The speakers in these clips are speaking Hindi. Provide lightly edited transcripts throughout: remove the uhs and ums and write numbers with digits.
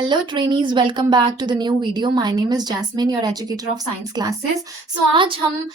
Hello trainees, welcome back to the new video. My name is Jasmine, your educator of science classes. So आज हम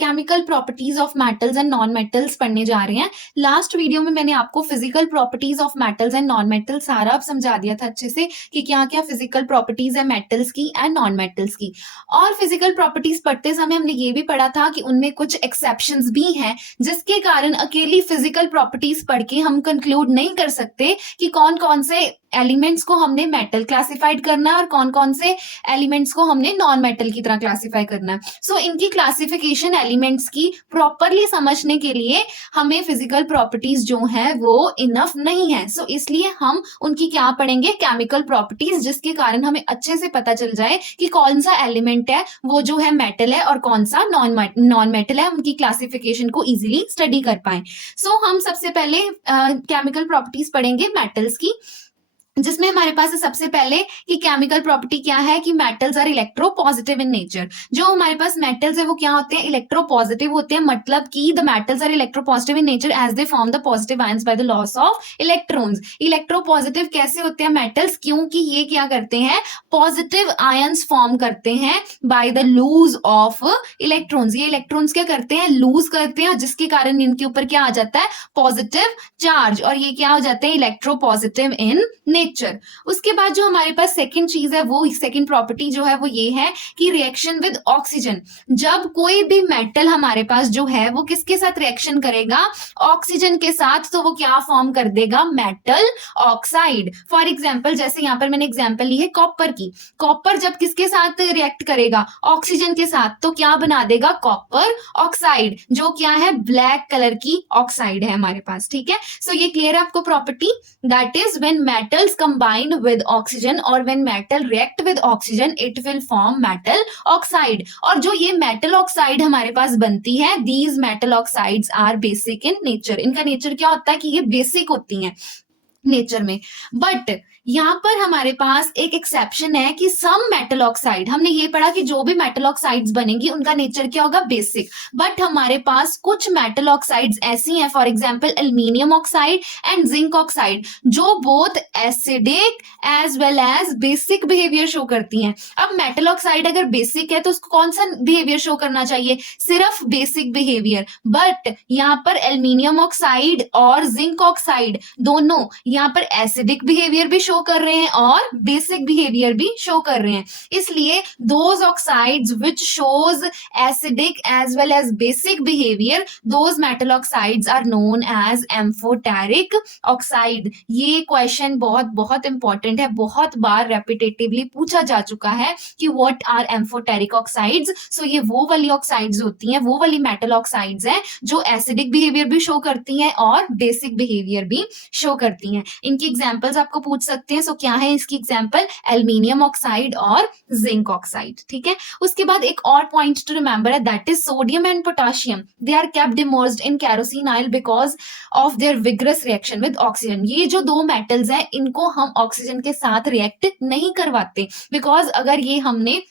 chemical properties of metals and non metals पढ़ने जा रहे हैं. लास्ट वीडियो में मैंने आपको physical properties of metals and non metals सारा अब समझा दिया था अच्छे से कि क्या क्या फिजिकल प्रॉपर्टीज है मेटल्स की एंड नॉन मेटल्स की. और फिजिकल प्रॉपर्टीज पढ़ते समय हमने ये भी पढ़ा था कि उनमें कुछ एक्सेप्शंस भी हैं जिसके कारण अकेली फिजिकल प्रॉपर्टीज पढ़ के हम कंक्लूड नहीं कर सकते कि कौन कौन से एलिमेंट्स को हमने मेटल क्लासिफाइड करना है और कौन कौन से एलिमेंट्स को हमने नॉन मेटल की तरह क्लासिफाई करना है. सो इनकी क्लासिफिकेशन एलिमेंट्स की प्रॉपरली समझने के लिए हमें फिजिकल प्रॉपर्टीज जो है वो इनफ नहीं है. सो इसलिए हम उनकी क्या पढ़ेंगे, केमिकल प्रॉपर्टीज, जिसके कारण हमें अच्छे से पता चल जाए कि कौन सा एलिमेंट है वो जो है मेटल है और कौन सा नॉन मेटल है, उनकी क्लासिफिकेशन को इजीली स्टडी कर पाए. सो हम सबसे पहले केमिकल प्रॉपर्टीज पढ़ेंगे मेटल्स की, जिसमें हमारे पास है सबसे पहले कि केमिकल प्रॉपर्टी क्या है कि metals are electropositive in nature. जो हमारे पास मेटल्स है वो क्या होते हैं, इलेक्ट्रोपॉजिटिव होते हैं. मतलब कि the metals are electropositive in nature as they form the positive ions by the loss of electrons. Electropositive कैसे होते हैं मेटल्स, क्योंकि ये क्या करते हैं, पॉजिटिव आयंस फॉर्म करते हैं by the lose of electrons. ये इलेक्ट्रॉन्स क्या करते हैं, लूज करते हैं, जिसके कारण इनके ऊपर क्या आ जाता है, पॉजिटिव चार्ज, और ये क्या हो जाते हैं, इलेक्ट्रोपॉजिटिव इन नेचर. उसके बाद जो हमारे पास सेकंड चीज है, वो सेकंड प्रॉपर्टी जो है वो ये है कि रिएक्शन विद ऑक्सीजन. जब कोई भी मेटल हमारे पास जो है वो किसके साथ रिएक्शन करेगा, ऑक्सीजन के साथ, तो वो क्या फॉर्म कर देगा, मेटल ऑक्साइड. फॉर एग्जाम्पल जैसे यहाँ पर मैंने एग्जाम्पल ली है कॉपर की. कॉपर जब किसके साथ रिएक्ट करेगा, ऑक्सीजन के साथ, तो क्या बना देगा, कॉपर ऑक्साइड, जो क्या है, ब्लैक कलर की ऑक्साइड है हमारे पास. ठीक है, सो ये क्लियर है आपको property. That is when metals combine with oxygen or when metal react with oxygen it will form metal oxide. और जो ये metal oxide हमारे पास बनती है, these metal oxides are basic in nature. इनका नेचर क्या होता है कि ये बेसिक होती हैं नेचर में. बट यहाँ पर हमारे पास एक एक्सेप्शन है कि सम मेटल ऑक्साइड, हमने ये पढ़ा कि जो भी मेटल ऑक्साइड्स बनेंगी उनका नेचर क्या होगा, बेसिक. बट हमारे पास कुछ मेटल ऑक्साइड्स ऐसी हैं, for example aluminium oxide and zinc oxide, जो both acidic as well as basic behaviour show करती हैं. अब मेटल ऑक्साइड अगर बेसिक है तो उसको कौन सा बिहेवियर शो करना चाहिए, सिर्फ बेसिक बिहेवियर. बट यहाँ पर एल्यूमिनियम ऑक्साइड और जिंक ऑक्साइड दोनों यहाँ पर एसिडिक बिहेवियर भी शो कर रहे हैं और बेसिक बिहेवियर भी शो कर रहे हैं. इसलिए those oxides which shows acidic as well as basic behaviour, those metal oxides are known as amphoteric oxide. ये क्वेश्चन बहुत बहुत इंपॉर्टेंट है, बहुत बार रेपिटेटिवली पूछा जा चुका है कि व्हाट आर एम्फोटेरिक ऑक्साइड्स. सो ये वो वाली ऑक्साइड्स होती हैं, वो वाली मेटल ऑक्साइड्स हैं जो एसिडिक बिहेवियर भी शो करती हैं और बेसिक बिहेवियर भी शो करती हैं. इनकी एग्जांपल्स आपको पूछ सकते हैं. सो क्या है इसकी एग्जांपल, एल्यूमिनियम ऑक्साइड और जिंक ऑक्साइड. ठीक है, उसके बाद एक और पॉइंट टू रिमेंबर है, that is sodium and potassium. They are kept immersed in kerosene oil because of their vigorous reaction with oxygen. ये जो दो मेटल्स हैं इनको हम ऑक्सीजन के साथ रिएक्ट नहीं करवाते, बिकॉज अगर ये हमने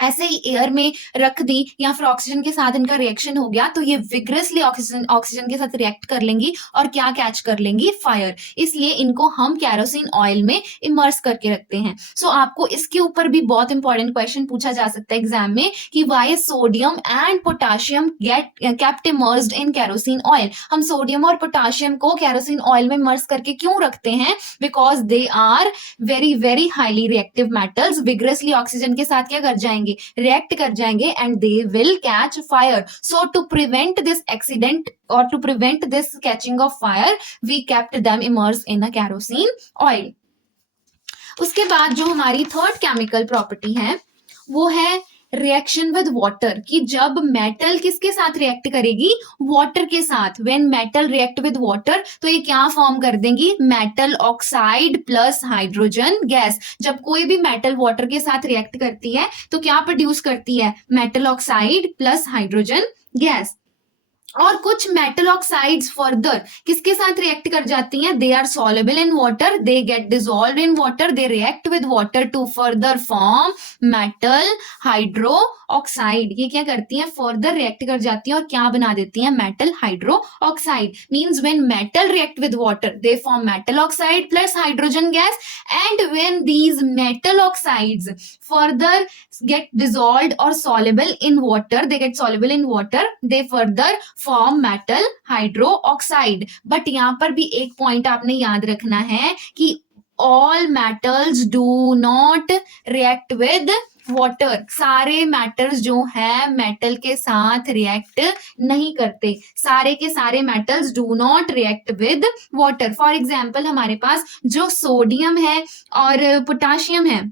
ऐसे ही एयर में रख दी या फिर ऑक्सीजन के साथ इनका रिएक्शन हो गया तो ये विग्रसली ऑक्सीजन के साथ रिएक्ट कर लेंगी और क्या कैच कर लेंगी, फायर. इसलिए इनको हम केरोसिन ऑयल में इमर्स करके रखते हैं. सो आपको इसके ऊपर भी बहुत इंपॉर्टेंट क्वेश्चन पूछा जा सकता है एग्जाम में कि why sodium and potassium get kept immersed in kerosene oil. हम सोडियम और पोटाशियम को केरोसिन ऑयल में इमर्स करके क्यों रखते हैं, because they are very very highly reactive metals. Vigorously oxygen के साथ क्या कर जाएंगे, रिएक्ट कर जाएंगे and they will catch fire. So to prevent this accident और to prevent this catching of fire we kept them immersed in a kerosene oil. उसके बाद जो हमारी थर्ड केमिकल प्रॉपर्टी है वो है रिएक्शन विद वाटर, कि जब मेटल किसके साथ रिएक्ट करेगी, वाटर के साथ. When metal react with water तो ये क्या फॉर्म कर देंगी, metal oxide plus hydrogen gas. जब कोई भी मेटल वाटर के साथ रिएक्ट करती है तो क्या प्रोड्यूस करती है, metal oxide plus hydrogen gas. और कुछ मेटल ऑक्साइड्स फर्दर किसके साथ रिएक्ट कर जाती हैं, they are soluble in water, they get dissolved in water, they react with water to further form metal hydro oxide. ये क्या करती हैं, फर्दर रिएक्ट कर जाती हैं और क्या बना देती हैं, metal hydro oxide. Means when metal react with water they form metal oxide plus hydrogen gas, and when these metal oxides further get dissolved or soluble in water, they get soluble in water, they further form metal hydroxide। But यहाँ पर भी एक पॉइंट आपने याद रखना है कि all metals do not react with water, सारे मैटर्स जो है मेटल के साथ रिएक्ट नहीं करते, सारे के सारे metals do not react with water. For example हमारे पास जो सोडियम है और पोटाशियम है,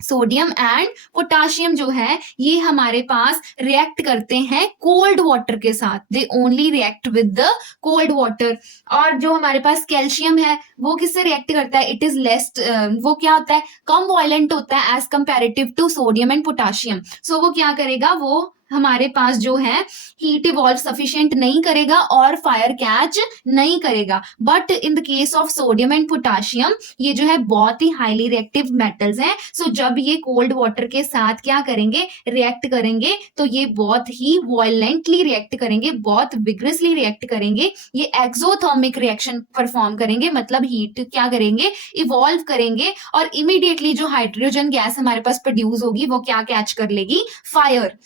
सोडियम एंड पोटाशियम जो है ये हमारे पास रिएक्ट करते हैं कोल्ड वाटर के साथ, they only react with the cold water. और जो हमारे पास कैल्शियम है वो किससे रिएक्ट करता है, इट इज लेस, वो क्या होता है, कम वायलेंट होता है as comparative to sodium and potassium. So वो क्या करेगा, वो हमारे पास जो है हीट इवॉल्व सफिशिएंट नहीं करेगा और फायर कैच नहीं करेगा। But in the case of sodium and potassium ये जो है बहुत ही हाईली रिएक्टिव मेटल्स हैं। सो जब ये कोल्ड वाटर के साथ क्या करेंगे, रिएक्ट करेंगे, तो ये बहुत ही वायलेंटली रिएक्ट करेंगे, बहुत विग्रसली रिएक्ट करेंगे, ये एक्सोथर्मिक रिएक्शन परफॉर्म करेंगे, मतलब हीट क्या करेंगे, इवॉल्व करेंगे, और इमीडिएटली जो हाइड्रोजन गैस हमारे पास प्रोड्यूस होगी वो क्या कैच कर लेगी, फायर।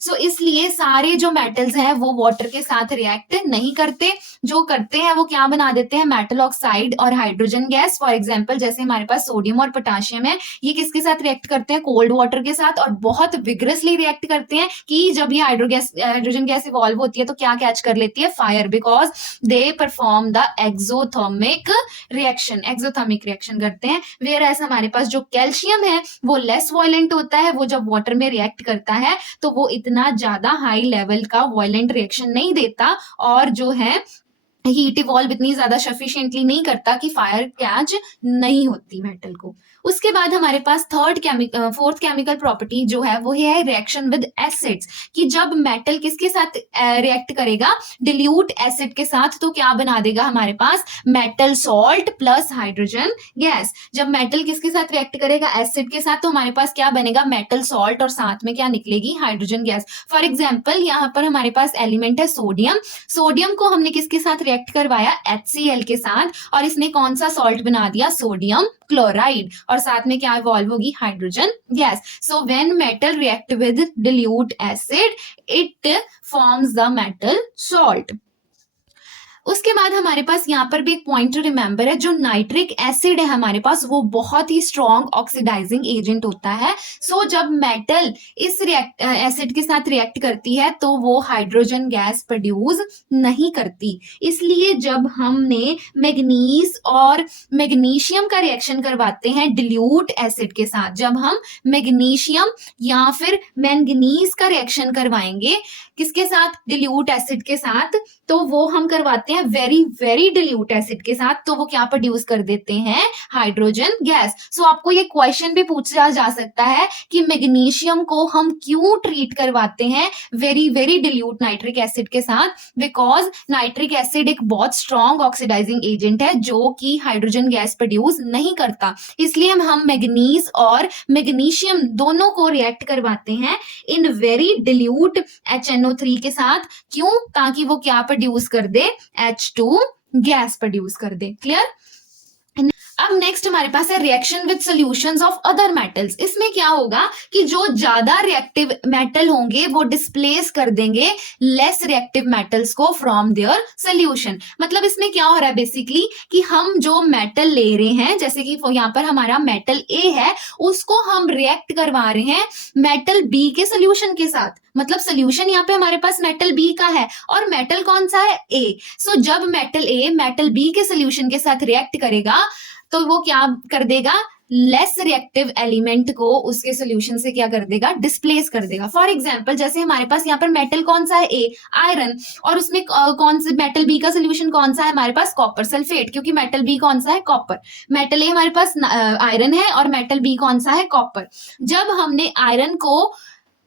सो इसलिए सारे जो मेटल्स हैं वो वाटर के साथ रिएक्ट नहीं करते, जो करते हैं वो क्या बना देते हैं, मेटल ऑक्साइड और हाइड्रोजन गैस। फॉर एग्जांपल जैसे हमारे पास सोडियम और पोटाशियम है, ये किसके साथ रिएक्ट करते हैं, कोल्ड वाटर के साथ, और बहुत विग्रसली रिएक्ट करते हैं कि जब ये हाइड्रोजन गैस इवॉल्व होती है तो क्या कैच कर लेती है, fire, because they perform the exothermic reaction करते हैं। वेयर एज हमारे पास जो कैल्शियम है वो लेस वायलेंट होता है, वो जब वाटर में रिएक्ट करता है तो वो इतना ज्यादा हाई लेवल का वायलेंट रिएक्शन नहीं देता, और जो है हीट इवॉल्व इतनी ज्यादा सफिशिएंटली नहीं करता कि फायर कैच नहीं होती मेटल को। उसके बाद हमारे पास फोर्थ केमिकल प्रॉपर्टी जो है वो है रिएक्शन विद एसिड्स, कि जब मेटल किसके साथ रिएक्ट करेगा, डिल्यूट एसिड के साथ, तो क्या बना देगा हमारे पास, metal salt plus hydrogen gas. जब मेटल किसके साथ रिएक्ट करेगा, एसिड के साथ, तो हमारे पास क्या बनेगा, मेटल सॉल्ट, और साथ में क्या निकलेगी, हाइड्रोजन गैस। फॉर एग्जाम्पल यहाँ पर हमारे पास एलिमेंट है सोडियम, सोडियम को हमने किसके साथ रिएक्ट करवाया, HCl के साथ, और इसने कौन सा सॉल्ट बना दिया, सोडियम क्लोराइड, और साथ में क्या इवॉल्व होगी, hydrogen gas. So when metal react with dilute acid it forms the metal salt. उसके बाद हमारे पास यहाँ पर भी एक पॉइंट टू रिमेंबर है, जो नाइट्रिक एसिड है हमारे पास वो बहुत ही स्ट्रॉन्ग ऑक्सीडाइजिंग एजेंट होता है। सो जब मेटल इस एसिड के साथ रिएक्ट करती है तो वो हाइड्रोजन गैस प्रोड्यूस नहीं करती। इसलिए जब हमने मैग्नीज और मैग्नीशियम का रिएक्शन करवाते हैं डिल्यूट एसिड के साथ, जब हम मैग्नीशियम या फिर मैंगनीज का रिएक्शन करवाएंगे किसके साथ, डिल्यूट एसिड के साथ, तो वो हम करवाते हैं वेरी वेरी डिल्यूट एसिड के साथ, तो वो क्या प्रोड्यूस कर देते हैं, हाइड्रोजन गैस। सो आपको ये क्वेश्चन भी पूछा जा सकता है कि मैग्नीशियम को हम क्यों ट्रीट करवाते हैं very very dilute nitric acid के साथ, बिकॉज नाइट्रिक एसिड एक बहुत स्ट्रॉन्ग ऑक्सीडाइजिंग एजेंट है जो कि हाइड्रोजन गैस प्रोड्यूस नहीं करता। इसलिए हम मैग्नीज और मैग्नीशियम दोनों को रिएक्ट करवाते हैं इन वेरी डिल्यूट HNO3 के साथ, क्यों, ताकि वो क्या प्रोड्यूस कर दे, H2 गैस प्रोड्यूस कर दे। क्लियर। अब नेक्स्ट हमारे पास है reaction with solutions of other metals. इसमें क्या होगा कि जो ज्यादा रिएक्टिव मेटल होंगे वो डिस्प्लेस कर देंगे लेस रिएक्टिव मेटल्स को फ्रॉम देयर सॉल्यूशन। मतलब इसमें क्या हो रहा है बेसिकली कि हम जो मेटल ले रहे हैं, जैसे कि यहाँ पर हमारा मेटल A है, उसको हम रिएक्ट करवा रहे हैं मेटल B के सॉल्यूशन के साथ। मतलब सॉल्यूशन यहाँ पे हमारे पास मेटल B का है और मेटल कौन सा है, A। सो जब मेटल A मेटल B के सॉल्यूशन के साथ रिएक्ट करेगा तो वो क्या कर देगा, लेस रिएक्टिव एलिमेंट को उसके सॉल्यूशन से क्या कर देगा, डिस्प्लेस कर देगा। फॉर एग्जांपल जैसे हमारे पास यहाँ पर मेटल कौन सा है, A, आयरन, और उसमें कौन से मेटल B का सॉल्यूशन कौन सा है हमारे पास, कॉपर सल्फेट, क्योंकि मेटल B कौन सा है, कॉपर। मेटल A हमारे पास आयरन है और मेटल B कौन सा है, कॉपर। जब हमने आयरन को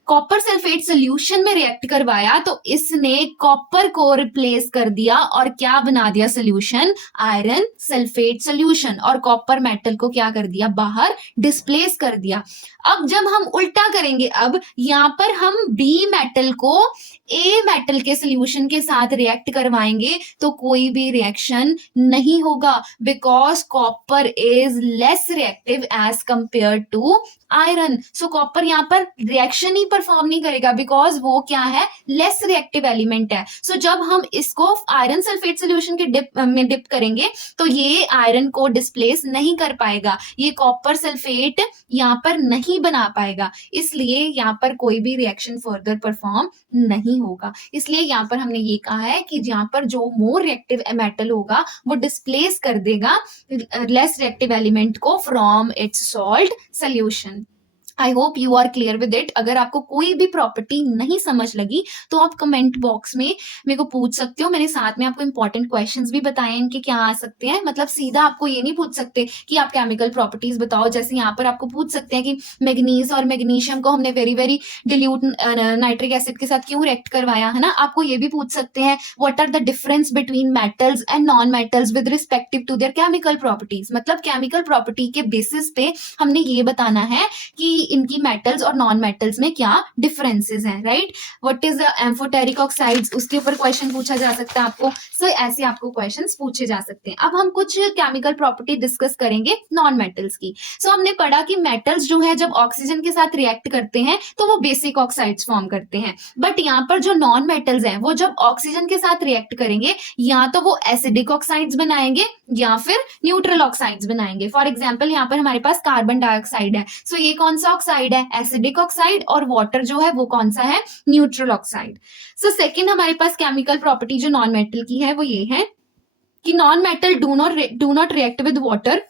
कॉपर सल्फेट सोल्यूशन में रिएक्ट करवाया तो इसने कॉपर को रिप्लेस कर दिया और क्या बना दिया सोल्यूशन, आयरन सल्फेट सोल्यूशन, और कॉपर मेटल को क्या कर दिया, बाहर डिस्प्लेस कर दिया। अब जब हम उल्टा करेंगे, अब यहां पर हम बी मेटल को ए मेटल के सोल्यूशन के साथ रिएक्ट करवाएंगे तो कोई भी रिएक्शन नहीं होगा, because copper is less reactive as compare to iron. So copper यहाँ पर रिएक्शन ही परफॉर्म नहीं करेगा, बिकॉज वो क्या है, लेस रिएक्टिव एलिमेंट है। सो जब हम इसको आयरन सल्फेट सोल्यूशन के डिप करेंगे तो ये आयरन को डिस्प्लेस नहीं कर पाएगा, ये कॉपर सल्फेट यहाँ पर नहीं बना पाएगा, इसलिए यहाँ पर कोई भी रिएक्शन फर्दर परफॉर्म नहीं होगा। इसलिए यहाँ पर हमने ये कहा है कि यहाँ पर जो मोर रिएक्टिव मेटल होगा वो डिस्प्लेस कर देगा लेस रिएक्टिव एलिमेंट को from its salt solution. I hope you are clear with it. अगर आपको कोई भी प्रॉपर्टी नहीं समझ लगी तो आप कमेंट बॉक्स में मेरे को पूछ सकते हो। मैंने साथ में आपको इंपॉर्टेंट क्वेश्चंस भी बताए इनके क्या आ सकते हैं, मतलब सीधा आपको ये नहीं पूछ सकते कि आप केमिकल प्रॉपर्टीज बताओ। जैसे यहाँ पर आपको पूछ सकते हैं कि मैग्नीज और मैग्नीशियम को हमने very very dilute nitric acid के साथ क्यों रिएक्ट करवाया, है ना। आपको ये भी पूछ सकते हैं what are the difference between metals and non metals with respective to their chemical properties. मतलब केमिकल प्रॉपर्टी के बेसिस पे हमने ये बताना है कि इनकी मेटल्स और नॉन मेटल्स में क्या डिफरेंसेस हैं, right. What is the amphoteric oxides, उसके ऊपर क्वेश्चन पूछा जा सकता है आपको। सो ऐसे आपको क्वेश्चंस पूछे जा सकते हैं। अब हम कुछ केमिकल प्रॉपर्टी डिस्कस करेंगे नॉन मेटल्स की। सो हमने पढ़ा कि मेटल्स जो है जब ऑक्सीजन के साथ रिएक्ट करते हैं तो वो बेसिक ऑक्साइड्स फॉर्म करते हैं, बट यहाँ पर जो नॉन मेटल्स हैं वो जब ऑक्सीजन के साथ रिएक्ट करेंगे या तो वो एसिडिक ऑक्साइड्स बनाएंगे या फिर न्यूट्रल ऑक्साइड्स बनाएंगे। फॉर एग्जाम्पल यहाँ पर हमारे पास कार्बन डाइऑक्साइड है, सो ये कौन सा ऑक्साइड है, एसिडिक ऑक्साइड, और वाटर जो है वो कौन सा है, न्यूट्रल ऑक्साइड। सो सेकंड हमारे पास केमिकल प्रॉपर्टी जो नॉन मेटल की है वो ये है कि non metal do not react with water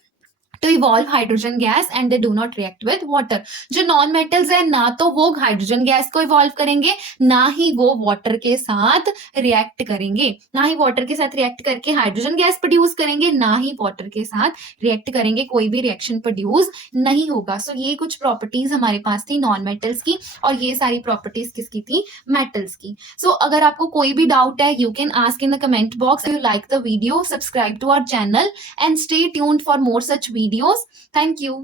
to evolve hydrogen gas and they do not react with water। जो नॉन मेटल्स है ना तो वो हाइड्रोजन गैस को इवॉल्व करेंगे ना ही वो वाटर के साथ रिएक्ट करेंगे, ना ही वाटर के साथ रिएक्ट करके हाइड्रोजन गैस प्रोड्यूस करेंगे, ना ही वाटर के साथ रिएक्ट करेंगे, कोई भी रिएक्शन प्रोड्यूस नहीं होगा। सो ये कुछ प्रॉपर्टीज हमारे पास थी नॉन मेटल्स की, और ये सारी प्रॉपर्टीज किसकी थी, मेटल्स की। सो अगर आपको कोई भी डाउट है you can ask in the comment box. You like the video, subscribe to our channel and stay tuned for more such videos. Thank you.